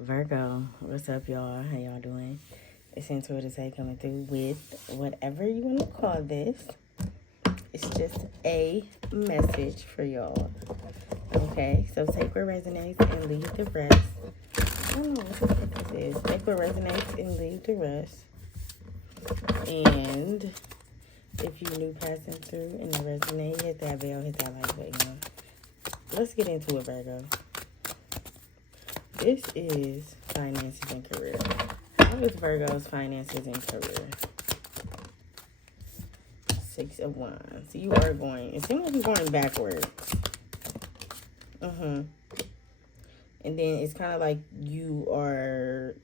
Virgo, what's up, y'all? How y'all doing? It's Intuitive Tay coming through with whatever you want to call this. It's just a message for y'all. Okay, so take what resonates and leave the rest. I don't know what this is. Take what resonates and leave the rest. And if you're new passing through and it resonates, hit that bell, hit that like button. Let's get into it, Virgo. This is finances and career. How is Virgo's finances and career? 6 of Wands. So you are going, it seems like you're going backwards. And then it's kind of like you are,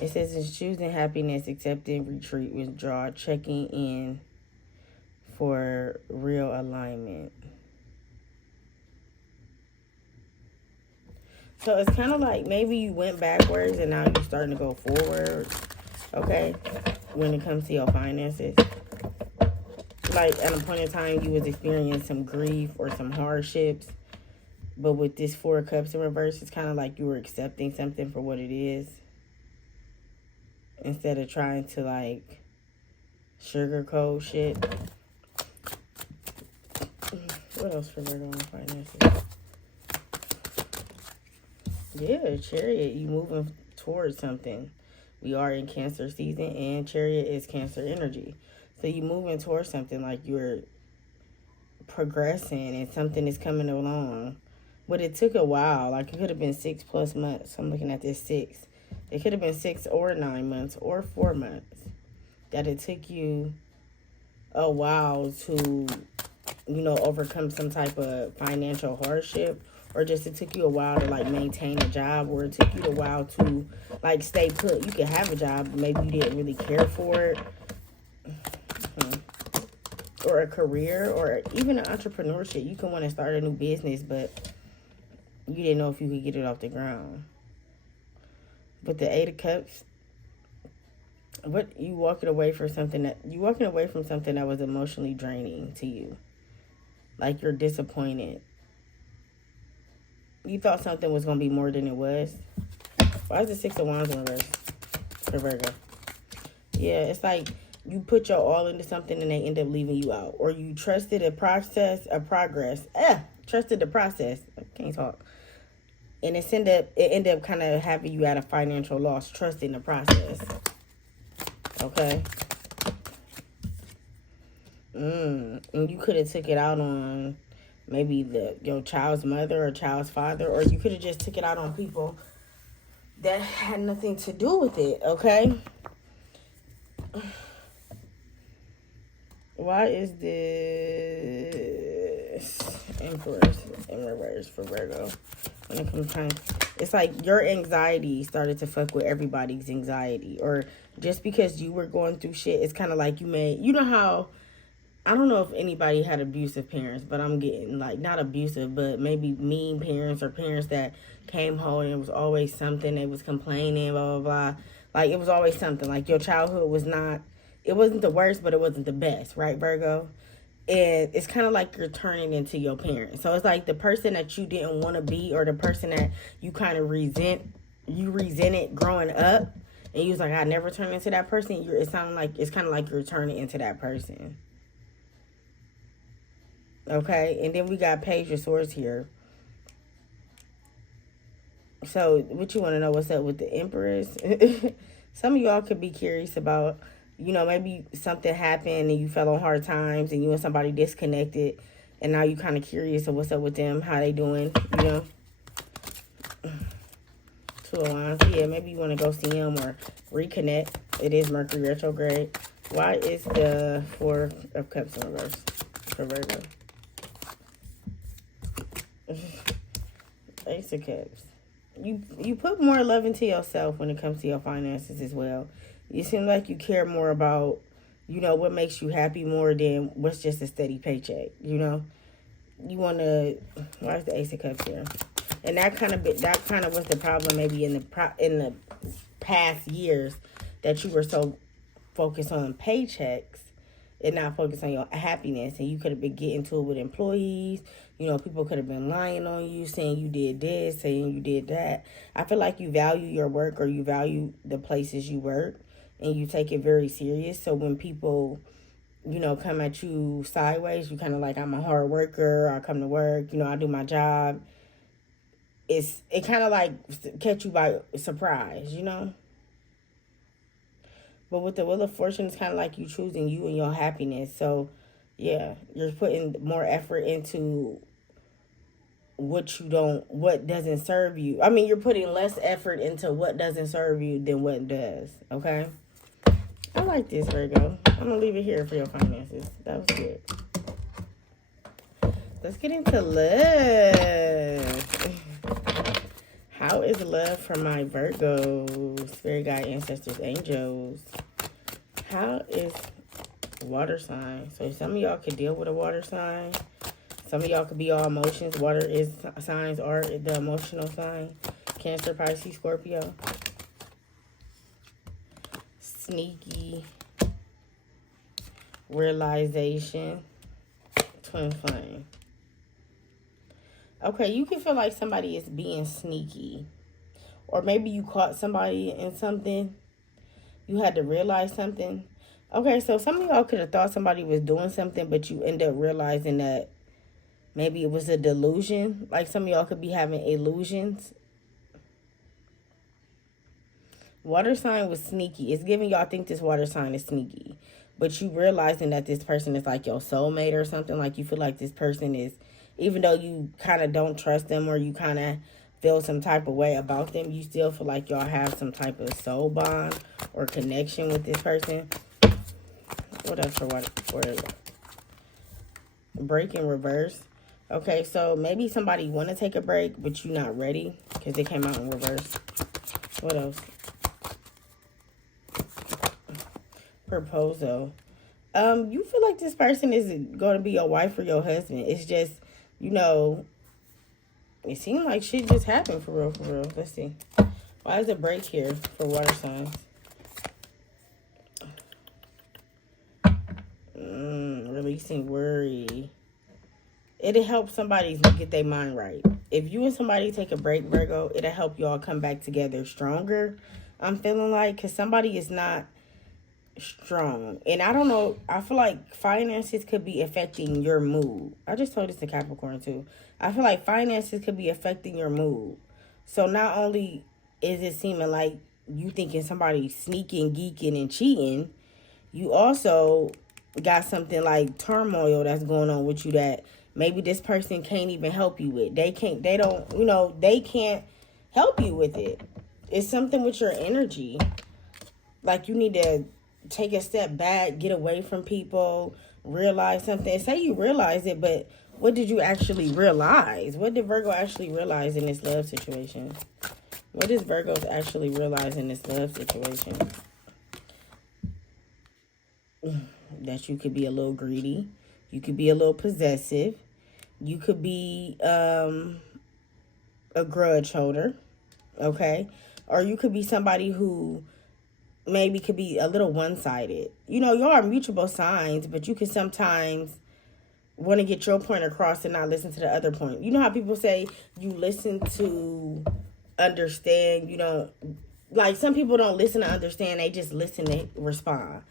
it says it's choosing happiness, accepting, retreat, withdraw, checking in for real alignment. So it's kind of like maybe you went backwards and now you're starting to go forward, okay, when it comes to your finances. Like at a point in time you was experiencing some grief or some hardships, but with this 4 of Cups in reverse, it's kind of like you were accepting something for what it is instead of trying to like sugarcoat shit. What else for Virgo on finances? Yeah, Chariot, you moving towards something. We are in Cancer season, and Chariot is Cancer energy. So you moving towards something, like you're progressing and something is coming along. But it took a while. Like it could have been 6+ months. I'm looking at this 6. It could have been 6 or 9 months or 4 months. That it took you a while to, overcome some type of financial hardship. Or just it took you a while to like maintain a job, or it took you a while to like stay put. You could have a job, but maybe you didn't really care for it. Or a career, or even an entrepreneurship. You can want to start a new business, but you didn't know if you could get it off the ground. But the 8 of Cups, you walking away from something that was emotionally draining to you. Like you're disappointed. You thought something was going to be more than it was. Why is the 6 of Wands in reverse for Virgo? Yeah, it's like you put your all into something and they end up leaving you out. Or you trusted trusted the process. I can't talk. And it ended up kind of having you at a financial loss, trusting the process. Okay? And you could have took it out on maybe your child's mother or child's father, or you could have just took it out on people that had nothing to do with it, okay? Why is this Empress in reverse for Virgo? When it comes time, it's like your anxiety started to fuck with everybody's anxiety, or just because you were going through shit, it's kind of like you know how, I don't know if anybody had abusive parents, but I'm getting like, not abusive, but maybe mean parents, or parents that came home and it was always something, they was complaining, blah, blah, blah. Like it was always something. Like your childhood it wasn't the worst, but it wasn't the best, right, Virgo? And it's kind of like you're turning into your parents. So it's like the person that you didn't want to be, or the person that you kind of resented growing up, and you was like, I never turned into that person. It's kind of like you're turning into that person. Okay, and then we got Page of Swords here. So what you want to know, what's up with the Empress? Some of y'all could be curious about, maybe something happened and you fell on hard times and you and somebody disconnected, and now you kind of curious of what's up with them, how they doing, 2 of Wands. Yeah, maybe you want to go see them or reconnect. It is Mercury retrograde. Why is the 4 of Cups in reverse for Virgo? Ace of Cups. You put more love into yourself when it comes to your finances as well. You seem like you care more about, what makes you happy more than what's just a steady paycheck. You want to. Why is the Ace of Cups here? And that kind of was the problem maybe in the past years, that you were so focused on paychecks and not focus on your happiness. And you could have been getting to it with employees. You know, people could have been lying on you, saying you did this, saying you did that. I feel like you value your work, or you value the places you work, and you take it very serious. So when people, you know, come at you sideways, you kind of like, I'm a hard worker, I come to work, you know, I do my job. It kind of like catch you by surprise, you know. But with the Wheel of Fortune, it's kind of like you choosing you and your happiness. So, yeah, you're putting more effort into what doesn't serve you. I mean, you're putting less effort into what doesn't serve you than what does, okay? I like this, Virgo. I'm going to leave it here for your finances. That was good. Let's get into love. How is love for my Virgos, Spirit Guide, Ancestors, Angels? How is water sign? So some of y'all could deal with a water sign. Some of y'all could be all emotions. Water is signs are the emotional sign. Cancer, Pisces, Scorpio. Sneaky. Realization. Twin flame. Okay, you can feel like somebody is being sneaky. Or maybe you caught somebody in something. You had to realize something. Okay, so some of y'all could have thought somebody was doing something, but you end up realizing that maybe it was a delusion. Like some of y'all could be having illusions. Water sign was sneaky. It's giving y'all think this water sign is sneaky. But you realizing that this person is like your soulmate or something. Like you feel like this person is, even though you kind of don't trust them, or you kind of feel some type of way about them, you still feel like y'all have some type of soul bond or connection with this person. What else for break in reverse? Okay, so maybe somebody want to take a break, but you're not ready because they came out in reverse. What else? Proposal. You feel like this person is going to be your wife or your husband. It's just, you know, it seemed like shit just happened for real, for real. Let's see. Why is a break here for water signs? Releasing worry. It'll help somebody get their mind right. If you and somebody take a break, Virgo, it'll help y'all come back together stronger. I'm feeling like, because somebody is not strong. And I don't know, I feel like finances could be affecting your mood. I just told this to Capricorn too. I feel like finances could be affecting your mood. So not only is it seeming like you thinking somebody's sneaking, geeking, and cheating, you also got something like turmoil that's going on with you that maybe this person can't even help you with. They can't help you with it. It's something with your energy. Like you need to take a step back, get away from people, realize something. Say you realize it, but what did you actually realize? What did Virgo actually realize in this love situation? What does Virgo actually realize in this love situation? That you could be a little greedy. You could be a little possessive. You could be a grudge holder. Okay? Or you could be somebody who maybe could be a little one-sided. You know, y'all are mutual signs, but you can sometimes want to get your point across and not listen to the other point. You know how people say you listen to understand, you don't, like some people don't listen to understand, they just listen to respond.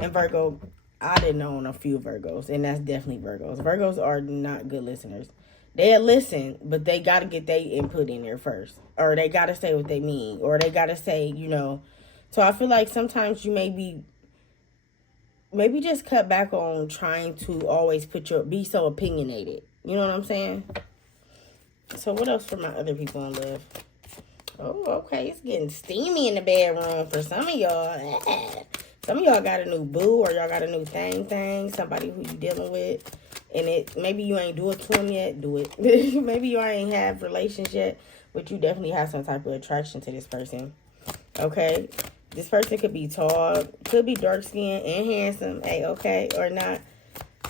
And Virgo, I didn't know a few Virgos, and that's definitely Virgos. Virgos are not good listeners. They'll listen, but they got to get their input in there first. Or they got to say what they mean. Or they got to say, you know. So I feel like sometimes you maybe just cut back on trying to always be so opinionated. You know what I'm saying? So what else for my other people in love? Oh, okay. It's getting steamy in the bedroom for some of y'all. Some of y'all got a new boo, or y'all got a new thing, somebody who you dealing with. And maybe you ain't do it to them yet, do it. Maybe you ain't have relations yet, but you definitely have some type of attraction to this person. Okay? This person could be tall, could be dark-skinned and handsome, hey, okay, or not.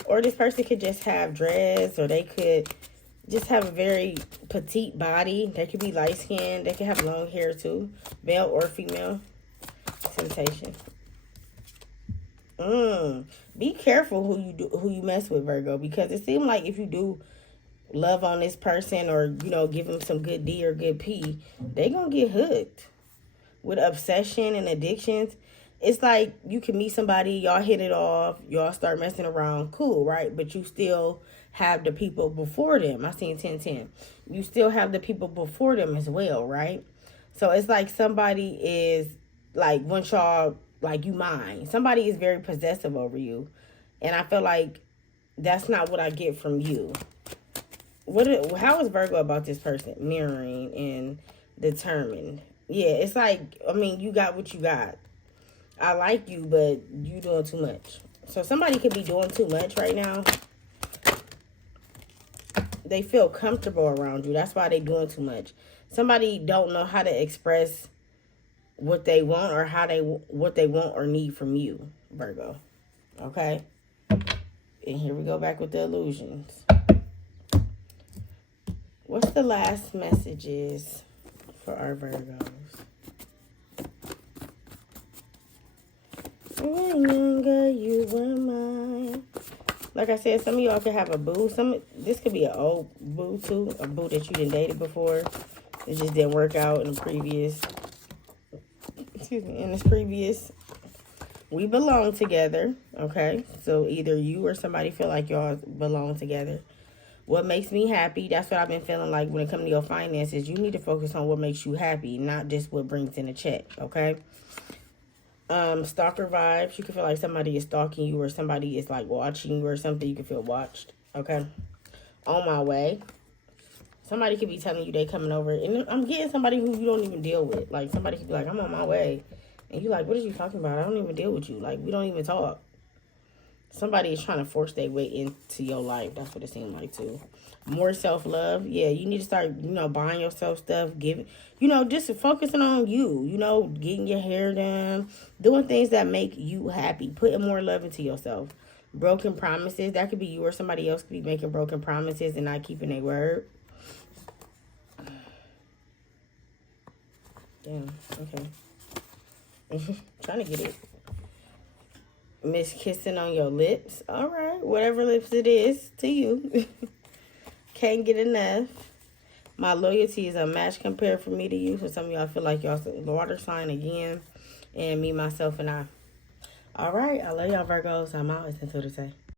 Or this person could just have dreads, or they could just have a very petite body. They could be light-skinned. They could have long hair, too, male or female. Temptation. Be careful who you mess with, Virgo, because it seems like if you do love on this person, or give them some good D or good P, they gonna get hooked with obsession and addictions. It's like you can meet somebody, y'all hit it off, y'all start messing around, cool, right? But you still have the people before them. I seen 1010. You still have the people before them as well, right? So it's like somebody is like, once y'all, like, you mine, somebody is very possessive over you. And I feel like that's not what I get from you. How is Virgo about this person? Mirroring and determined. Yeah, it's like, I mean, you got what you got. I like you, but you doing too much. So somebody could be doing too much right now. They feel comfortable around you. That's why they doing too much. Somebody don't know how to express what they want, or what they want or need from you, Virgo. Okay? And here we go back with the illusions. What's the last messages for our Virgos? When younger, you were mine. Like I said, some of y'all could have a boo. This could be an old boo too, a boo that you didn't dated before. It just didn't work out in the previous. In this previous. We belong together, okay? So either you or somebody feel like y'all belong together. What makes me happy, that's what I've been feeling like when it comes to your finances. You need to focus on what makes you happy, not just what brings in a check, okay? Stalker vibes. You can feel like somebody is stalking you, or somebody is like watching you or something. You can feel watched, okay? On my way. Somebody could be telling you they coming over. And I'm getting somebody who you don't even deal with. Like, somebody could be like, I'm on my way. And you like, what are you talking about? I don't even deal with you. Like, we don't even talk. Somebody is trying to force their way into your life. That's what it seems like, too. More self-love. Yeah, you need to start, buying yourself stuff. Giving, just focusing on you. Getting your hair done. Doing things that make you happy. Putting more love into yourself. Broken promises. That could be you, or somebody else could be making broken promises and not keeping their word. Damn, okay. Trying to get it. Miss kissing on your lips. All right. Whatever lips it is to you. Can't get enough. My loyalty is a match compared for me to you. So some of y'all feel like y'all water sign again. And me, myself, and I. All right. I love y'all, Virgos. I'm out. It's until to say.